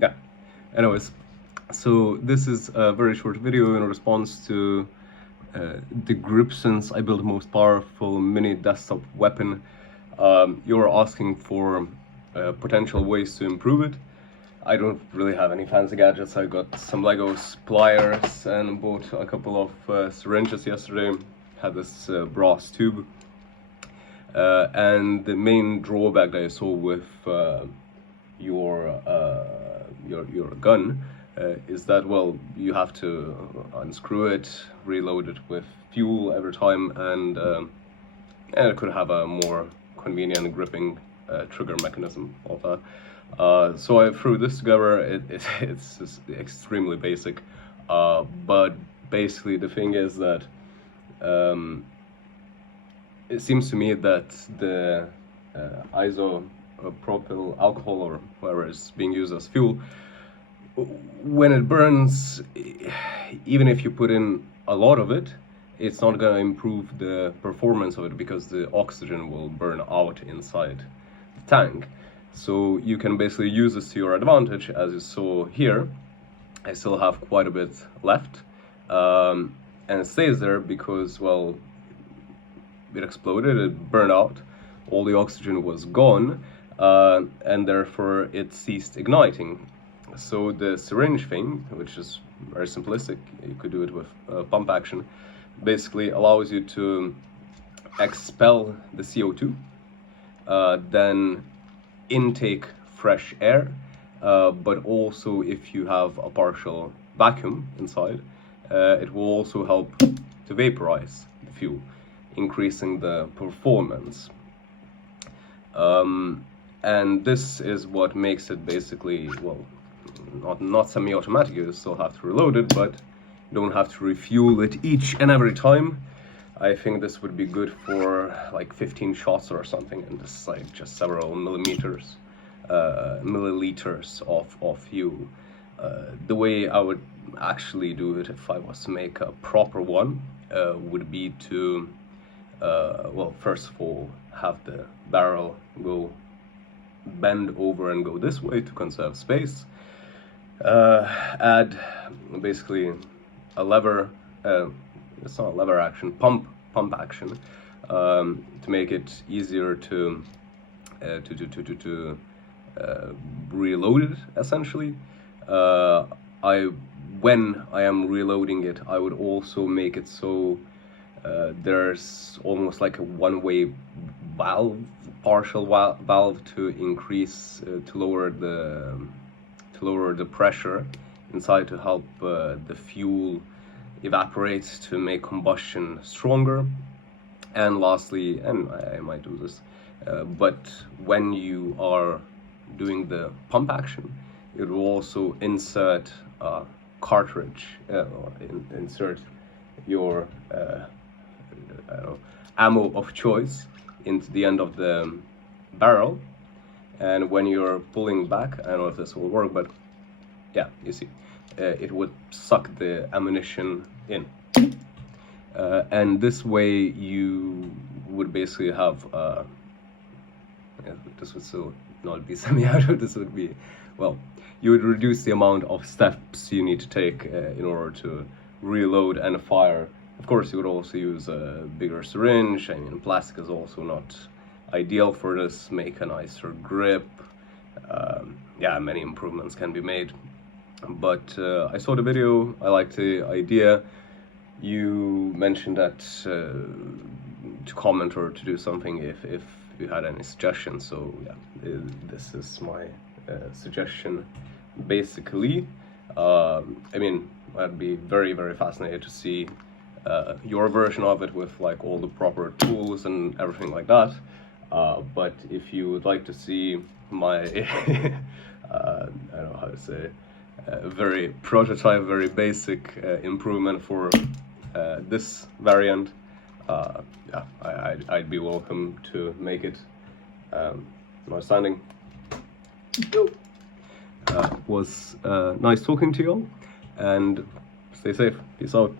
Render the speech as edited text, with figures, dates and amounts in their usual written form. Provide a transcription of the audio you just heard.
Yeah, anyways, so this is a very short video in response to the grip, since I built the most powerful mini desktop weapon. You're asking for potential ways to improve it. I don't really have any fancy gadgets. I got some Legos, pliers, and bought a couple of syringes yesterday. Had this brass tube. And the main drawback that I saw with your gun is that, well, you have to unscrew it, reload it with fuel every time, and it could have a more convenient gripping trigger mechanism of that. So I threw this together. It's just extremely basic, but basically the thing is that it seems to me that the isopropyl alcohol, or whatever is being used as fuel, when it burns, even if you put in a lot of it, it's not going to improve the performance of it, because the oxygen will burn out inside the tank. So you can basically use this to your advantage. As you saw here, I still have quite a bit left, and it stays there because, well, it exploded, it burned out, all the oxygen was gone, and therefore it ceased igniting. So the syringe thing, which is very simplistic, you could do it with pump action, basically allows you to expel the CO2, then intake fresh air, but also if you have a partial vacuum inside, it will also help to vaporize the fuel, increasing the performance. And this is what makes it basically, well, not semi-automatic. You still have to reload it, but you don't have to refuel it each and every time. I think this would be good for like 15 shots or something, and this is like just several milliliters of fuel. The way I would actually do it if I was to make a proper one would be to well, first of all, have the barrel bend over and go this way to conserve space. Add basically a lever, it's not a lever action, pump action, to make it easier to reload it, essentially. When I am reloading it, I would also make it so there's almost like a one-way valve, partial valve, to increase, to lower the pressure inside, to help the fuel evaporate, to make combustion stronger. And lastly, and I might do this, but when you are doing the pump action, it will also insert a cartridge, or insert your I don't know, ammo of choice into the end of the barrel, and when you're pulling back, I don't know if this will work, but yeah, you see, it would suck the ammunition in, and this way you would basically have this would still not be semi-auto, this would be, well, you would reduce the amount of steps you need to take in order to reload and fire. Of course, you would also use a bigger syringe. I mean, plastic is also not ideal for this. Make a nicer grip. Yeah, many improvements can be made. But I saw the video, I liked the idea. You mentioned that to comment or to do something if you had any suggestions. So yeah, this is my suggestion. Basically, I mean, I'd be very, very fascinated to see your version of it with like all the proper tools and everything like that. But if you would like to see my, I don't know how to say, very prototype, very basic improvement for this variant, yeah, I'd be welcome to make it. Outstanding. Was nice talking to you all, and stay safe. Peace out.